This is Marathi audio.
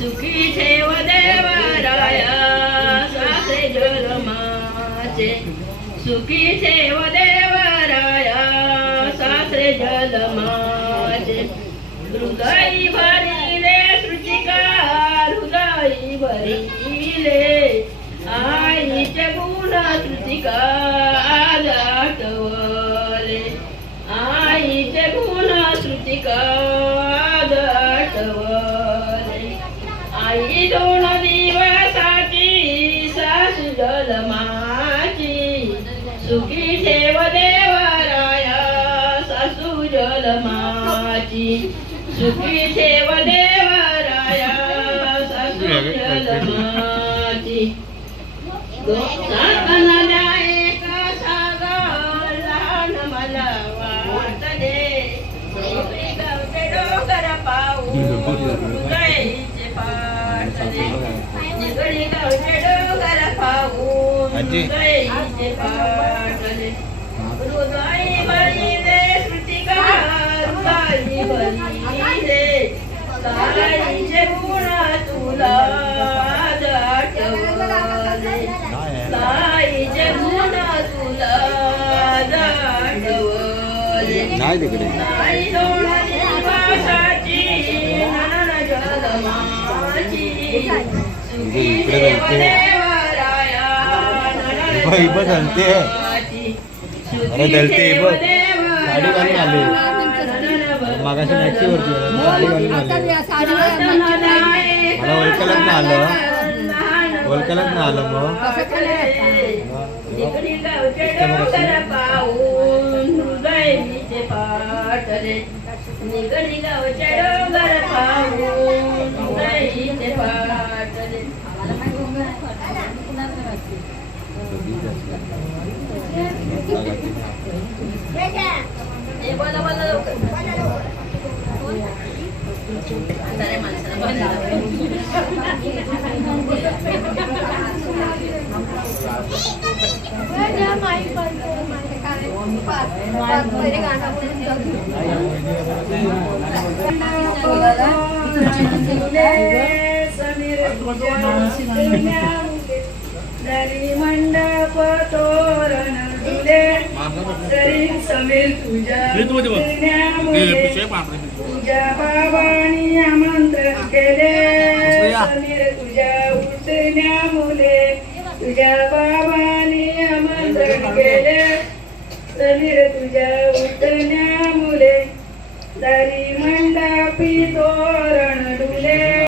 सुखी ठेव देवराया सासरे जलमाचे सुखी ठेव देवराया सासरे जलमाचे हृदय भरिले सृतिका हृदय भरिले आईचे गुण सृतिका आज आठवले आईचे गुण सृतिका आज आठवले आई दोन दिवसाची सासू जलमाची सुखी ठेव देवराया सासू जलमाची सुखी ठेव देवराया सासू जलमाची नद्या एक सागर लहान मला वाटले गावचे डोंगर पाहून गाईचे पाटले निगडी गावचे डोंगर पाहून गाईचे पाटले हृदय भरिले स्मृतिका हृदय भरिले ताईचे गुण तुला आज आठवले ताईचे गुण तुला आज आठवले ताई दोन दिवसाची ननन जलमाची सुखी ठेव देवराया ननन जलमाची सुखी ठेव देवराया मागाशी मॅक्सी वरती साडी घालून आले मला ओळखायलाच ना आलं ओळखायलाच ना आलं पाहून हृदयचे पाटले निगडी गावचे डोंगर पाहून हृदयचे पाटले बोला बोला दरी मंडप तोरण दुले दरी समीर तुझ्या बाबांनी आमंत्रण केले समीर तुझ्या उठण्या मुले तुझ्या बाबांनी आमंत्रण केले समीर तुझ्या उठण्या मुले दरी मंडपी तोरण